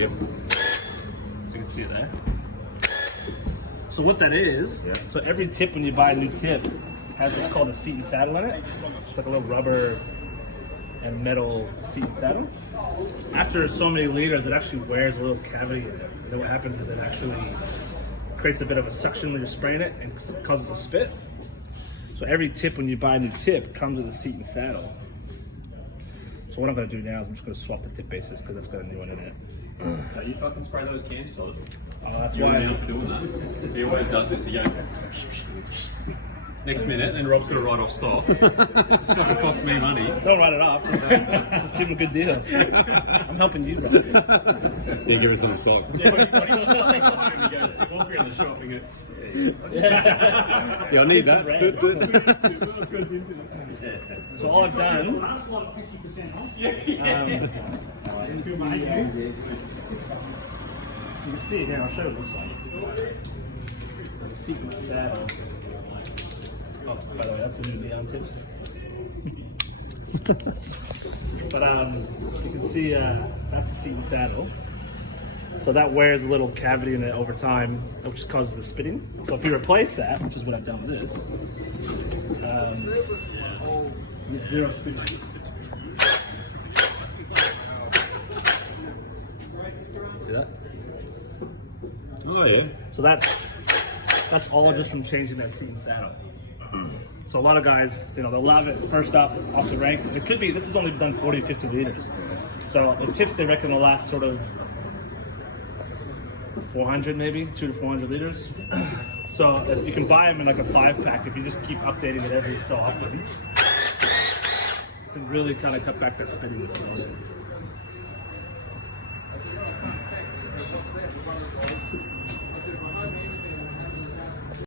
Yep. So you can see it there. So what that is, so every tip when you buy a new tip has what's called a seat and saddle in it. It's like a little rubber and metal seat and saddle. After so many liters, it actually wears a little cavity in it. And then what happens is it actually creates a bit of a suction when you're spraying it and causes a spit. So every tip when you buy a new tip comes with a seat and saddle. So what I'm going to do now is I'm just going to swap the tip bases because that's got a new one in it. You fucking spray those cans, Todd. Oh, that's You're why. known for doing that. He always does this. He goes next minute, and Rob's got to write off stock. It's not going to cost me money. Don't write it off. Just give him a good deal. I'm helping you, Rob. Then give us some stock. Yeah, what do you want to He goes, walk around the shop and it's Yeah, I need that. So all I've done. You can see it here. I'll show you what it looks like. There's a seat and saddle. Oh, by the way, that's the new neon tips. But you can see that's the seat and saddle. So that wears a little cavity in it over time, which causes the spitting. So if you replace that, which is what I've done with this, you get zero spitting. See that? Oh yeah. So that's all just from changing that seat and saddle. So a lot of guys, they'll love it first off the rank. It could be, this has only done 40, 50 liters. So the tips, they reckon, will last sort of 400 maybe, 200 to 400 liters. So if you can buy them in like a 5-pack, if you just keep updating it every so often, you can really kind of cut back that spitting.